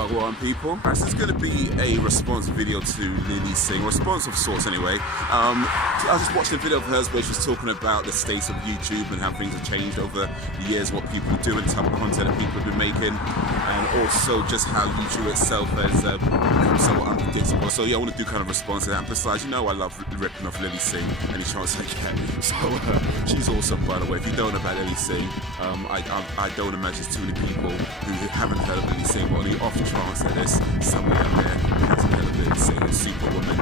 Wagwan people. This is going to be a response video to Lilly Singh, response of sorts anyway. I just watched a video of hers where she was talking about the state of YouTube and how things have changed over the years, what people do and the type of content that people have been making, and also just how YouTube itself has become somewhat unpredictable. So yeah, I want to do kind of response to that. And besides, you know I love ripping off Lilly Singh any chance I get. So she's awesome, by the way. If you don't know about Lilly Singh, I don't imagine too many people who haven't heard of Lilly Singh, but on the off chance that there's someone out there who hasn't heard of Lilly Singh, Superwoman,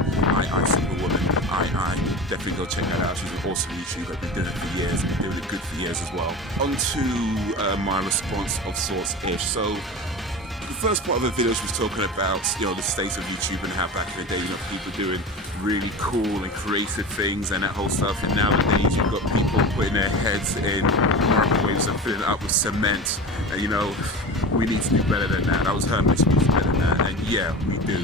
Superwoman, I definitely go check that out. She's an awesome YouTuber, been doing it for years, and been doing it good for years as well. On to my response of sorts-ish. So the first part of the video, she was talking about, you know, the state of YouTube and how back in the day, you know, people doing really cool and creative things and that whole stuff. And nowadays, you've got people putting their heads in microwaves and filling it up with cement. And you know, we need to do better than that. That was her message, we need to do better than that. And yeah, we do.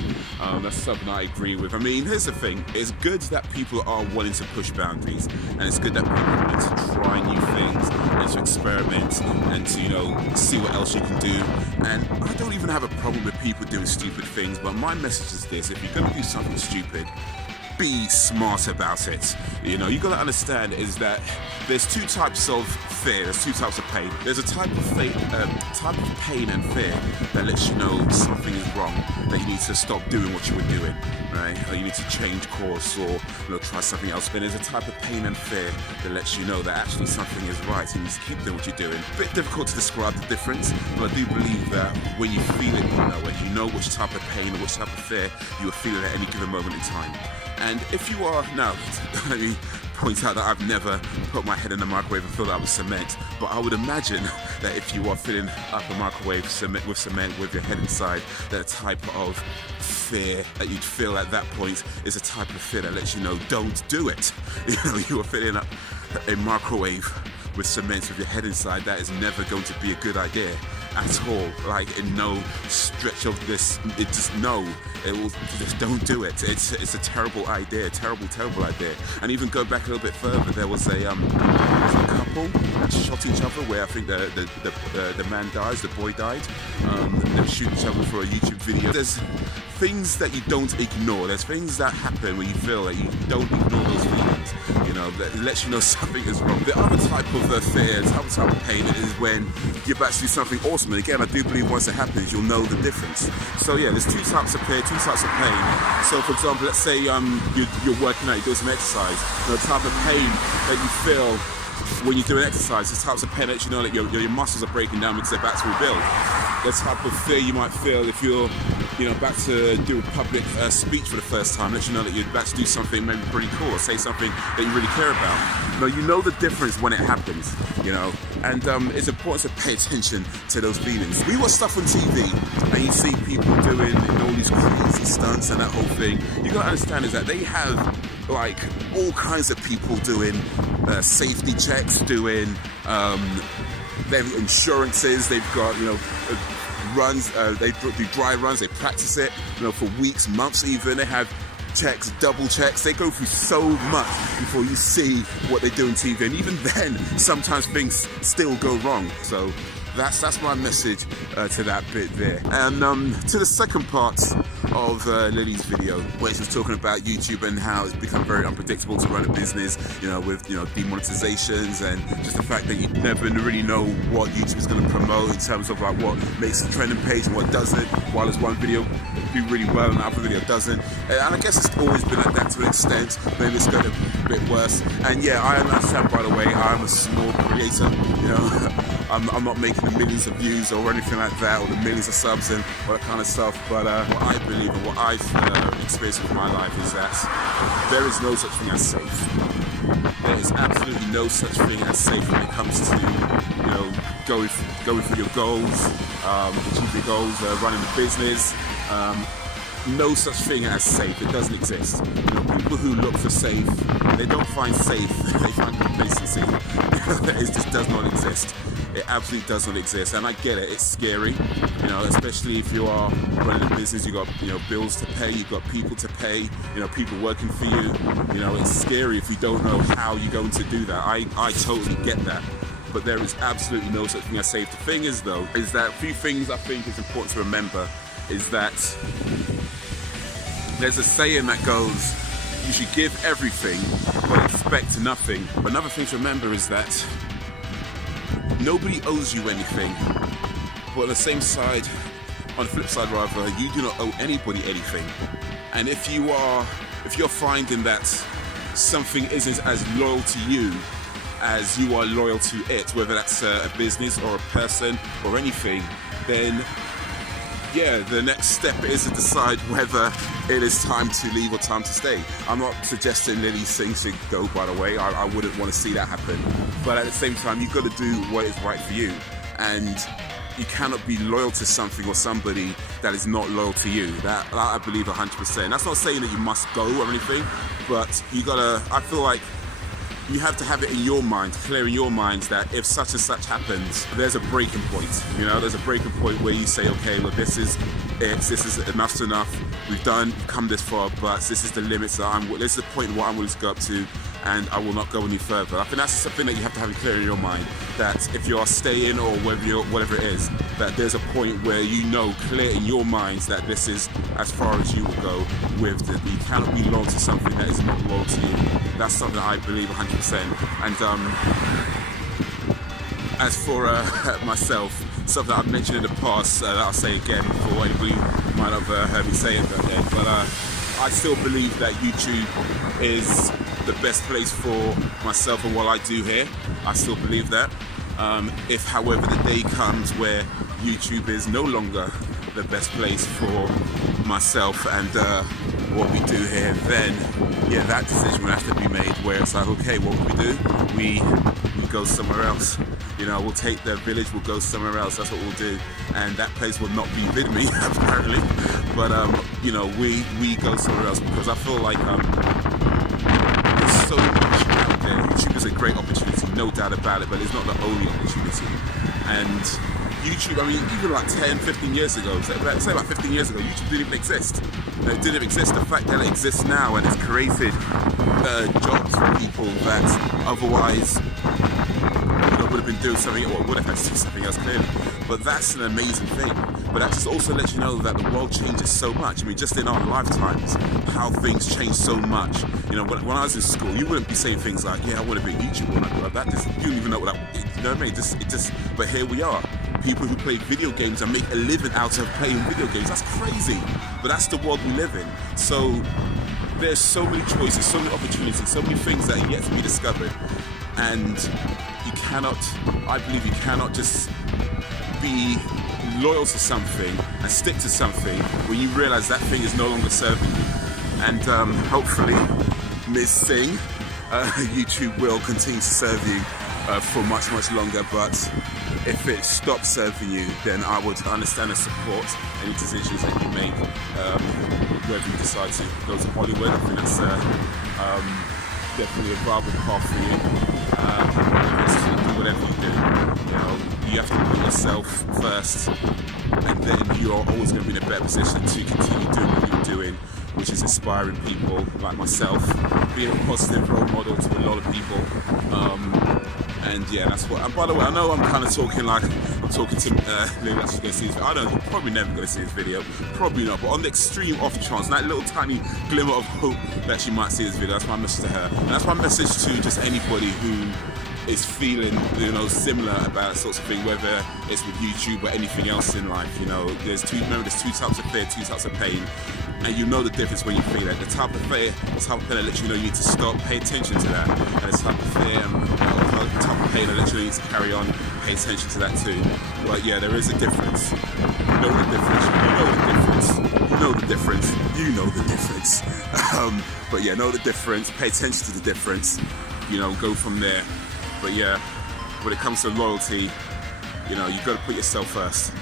That's something I agree with. I mean, here's the thing. It's good that people are willing to push boundaries. And it's good that people are willing to try new things and to experiment and to, you know, see what else you can do. And I don't even have a problem with people doing stupid things, but my message is this: if you're going to do something stupid, be smart about it. You know, you got to understand is that there's two types of fear, there's two types of pain. There's a type of pain and fear that lets you know something is wrong, that you need to stop doing what you were doing, right? Or you need to change course, or, you know, try something else. But there's a type of pain and fear that lets you know that actually something is right and you need to keep doing what you're doing. A bit difficult to describe the difference, but I do believe that when you feel it, you know it. You know which type of pain or which type of fear you are feeling at any given moment in time. And if you are, now, let me point out that I've never put my head in the microwave and filled it up with cement, but I would imagine that if you are filling up a microwave with cement with your head inside, that a type of fear that you'd feel at that point is a type of fear that lets you know, don't do it. You know, you are filling up a microwave with cement with your head inside. That is never going to be a good idea at all. Like, in no stretch of this, it just no, it will just don't do it. It's a terrible idea, terrible idea. And even go back a little bit further, there was a couple that shot each other where I think the man dies, the boy died. They were shooting each other for a YouTube video. There's things that you don't ignore. There's things that happen where you feel that you don't ignore those feelings. You know, that lets you know something is wrong. The other type of fear, the other type of pain is when you're about to do something awesome. And again, I do believe once it happens, you'll know the difference. So yeah, there's two types of fear, two types of pain. So for example, let's say you're working out, you're doing some exercise. The type of pain that you feel when you're doing exercise, the types of pain that you know that your muscles are breaking down because they're about to rebuild. The type of fear you might feel if you're, you know, about to do a public speech for the first time, let you know that you're about to do something maybe pretty cool or say something that you really care about. You know the difference when it happens, you know, and it's important to pay attention to those feelings. We watch stuff on TV and you see people doing all these crazy stunts and that whole thing. You gotta understand is that they have like all kinds of people doing safety checks, doing their insurances, they've got, you know, runs, they do dry runs, they practice it, you know, for weeks, months even. They have checks, double checks. They go through so much before you see what they do on TV, and even then, sometimes things still go wrong. So that's my message to that bit there. And to the second part of Lilly's video, where she was talking about YouTube and how it's become very unpredictable to run a business, you know, with, you know, demonetizations and just the fact that you never really know what YouTube is going to promote in terms of like what makes the trending page and what doesn't, while there's one video do really well and the other video doesn't. And I guess it's always been like that to an extent. Maybe it's going a bit worse. And yeah, I understand, by the way, I'm a small creator, you know. I'm not making the millions of views or anything like that, or the millions of subs and all that kind of stuff, but what I believe and what I've experienced in my life is that there is no such thing as safe. There is absolutely no such thing as safe when it comes to, you know, going for your goals, achieving your goals, running the business. No such thing as safe. It doesn't exist. You know, people who look for safe, they don't find safe, they find complacency. It just does not exist. It absolutely does not exist, and I get it. It's scary, you know, especially if you are running a business. You got, you know, bills to pay. You've got people to pay. You know, people working for you. You know, it's scary if you don't know how you're going to do that. I totally get that. But there is absolutely no such thing as safe. The thing is, though, is that a few things I think is important to remember is that there's a saying that goes, you should give everything but expect nothing. But another thing to remember is that nobody owes you anything, but on the same side, on the flip side rather, you do not owe anybody anything. And if you're finding that something isn't as loyal to you as you are loyal to it, whether that's a business or a person or anything, then yeah, the next step is to decide whether it is time to leave or time to stay. I'm not suggesting Lilly Singh should go, by the way. I wouldn't want to see that happen. But at the same time, you've got to do what is right for you. And you cannot be loyal to something or somebody that is not loyal to you. That I believe 100%. That's not saying that you must go or anything, but you gotta, I feel like you have to have it in your mind, clear in your mind that if such and such happens, there's a breaking point. You know, there's a breaking point where you say, okay, look, this is it, this is enough's enough. We've come this far, but this is the limits that this is the point of what I'm willing to go up to, and I will not go any further. I think that's something that you have to have clear in your mind, that if you're staying or whatever it is, that there's a point where you know clear in your minds that this is as far as you will go with it. You cannot be loyal to something that is not loyal to you. That's something that I believe 100%. And as for myself, something that I've mentioned in the past, that I'll say again for anybody who might have heard me say it that day, but I still believe that YouTube is the best place for myself and what I do here. I still believe that. If, however, the day comes where YouTube is no longer the best place for myself and what we do here, then yeah, that decision will have to be made where it's like, okay, what will we do? We go somewhere else. You know, we'll take the village, we'll go somewhere else. That's what we'll do, and that place will not be with me apparently. But you know, we go somewhere else because I feel like there's so much out there. YouTube is a great opportunity, no doubt about it, but it's not the only opportunity. And YouTube, I mean, even like 10, 15 years ago, say about 15 years ago, YouTube didn't even exist. It didn't exist. The fact that it exists now and it's created jobs for people that otherwise would have been doing something, or would have had to do something else clearly. But that's an amazing thing. But that just also lets you know that the world changes so much. I mean, just in our lifetimes, how things change so much. You know, when I was in school, you wouldn't be saying things like, yeah, I want to be a YouTuber when I grow up. That just, you don't even know what that, you know what I mean? But here we are. People who play video games and make a living out of playing video games. That's crazy. But that's the world we live in. So there's so many choices, so many opportunities, so many things that are yet to be discovered. And you cannot, I believe you cannot just be loyal to something and stick to something when you realize that thing is no longer serving you. And hopefully, Ms. Singh, YouTube will continue to serve you for much, much longer. But if it stops serving you, then I would understand and support any decisions that you make, whether you decide to go to Hollywood. I think that's definitely a viable path for you. Do whatever you do. You know, you have to put yourself first, and then you're always going to be in a better position to continue doing what you're doing, which is inspiring people like myself, being a positive role model to a lot of people. And yeah, that's what. And by the way, I know I'm kind of talking like I'm talking to Lilly. That's going to see this. I don't know. Probably never going to see this video. Probably not. But on the extreme off chance, that little tiny glimmer of hope that she might see this video, that's my message to her. And that's my message to just anybody who is feeling, you know, similar about that sorts of thing, whether it's with YouTube or anything else in life. You know, there's two types of fear, two types of pain. And you know the difference when you feel it. The type of fear, that lets you know you need to stop, pay attention to that. And the type of fear, the type of pain that lets you know you need to carry on, pay attention to that too. But yeah, there is a difference. You know the difference. You know the difference. You know the difference. But yeah, know the difference. Pay attention to the difference. You know, go from there. But yeah, when it comes to loyalty, you know, you've got to put yourself first.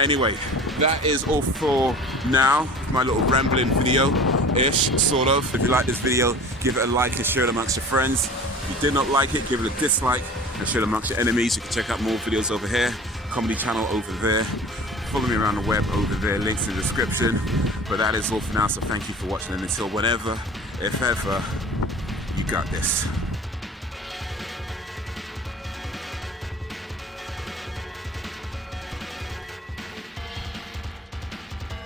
Anyway, that is all for now. My little rambling video-ish, sort of. If you like this video, give it a like and share it amongst your friends. If you did not like it, give it a dislike and share it amongst your enemies. You can check out more videos over here. Comedy channel over there. Follow me around the web over there. Links in the description. But that is all for now, so thank you for watching. And until whenever, if ever, you got this.